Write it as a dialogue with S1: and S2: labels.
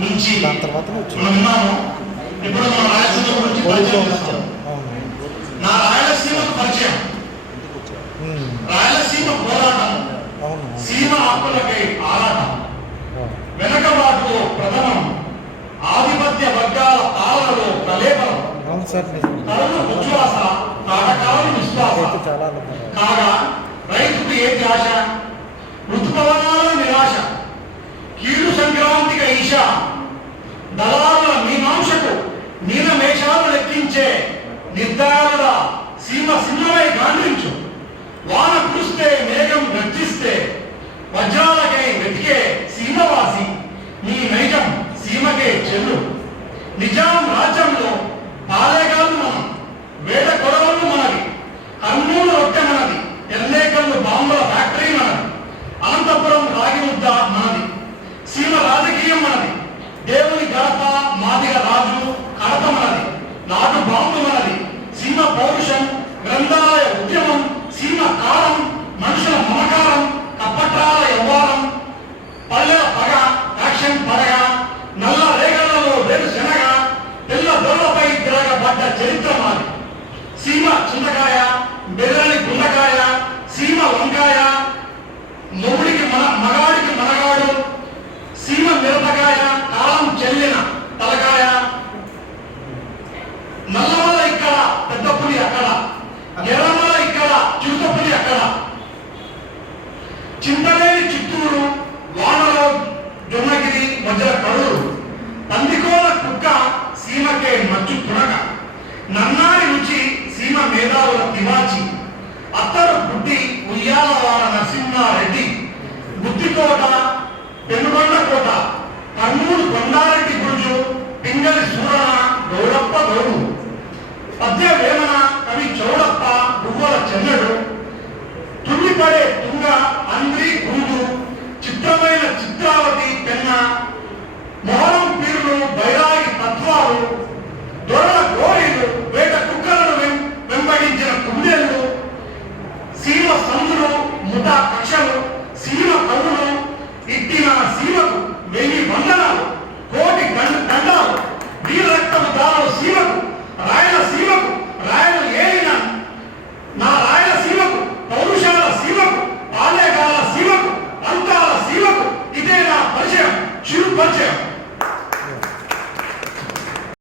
S1: నుంచి
S2: తర్వాత
S1: విన్నాము ఇప్పుడు మన రాయలసీమ గురించి పరిచయం నా రాయలసీమకు పరిచయం. రాయలసీమ పోరాటం. సీమ హక్కులకై ఆరాటం. వెనకబాటులో ప్రథమం. ఆధిపత్య వర్గాల పాలనలో ప్రలేపనం తరుణ ఉచ్ఛ్వాస నాటకాలు విశ్వాస. కాగా రైతుకు ఏ ఆశ సంక్రాంతిక దళారుల మీమాంసకు నీల మేషాలు లెక్కించే నిర్ధారుల సీమ సింహమై గాంధించు. వాన కురిస్తే మేఘం గట్టి కడప మనది నాటు బాంబు మనది సీమ పౌరుషం గ్రంథాలయ ఉద్యమం సీమ కాలం మనుషుల మమకారం కప్పట్రాల యవ్వారం పల్లెల పగ యాక్షన్ పడగ నల్ల రేగలలో వేరు శనగ తెల్ల దొరలపై తిరగబడ్డ చరిత్ర మాది. సీమ చింతకాయ బెల్లని గుండకాయ సీమ వంకాయ నువ్వు నన్నారి రుచి సీమ మేధావుల తివాచి అత్తరు బుద్ధి ఉయ్యాలవాడ నరసింహారెడ్డి బుద్ధికోట పెనుబండ కోట కర్నూలు బండారెడ్డి గురుజు పింగళి సూరణ గౌడప్ప గౌడు పద్య వేమన కవి చౌడప్ప గువ్వల చంద్రుడు తుల్లిపడే తుంగ అంద్రి గుండ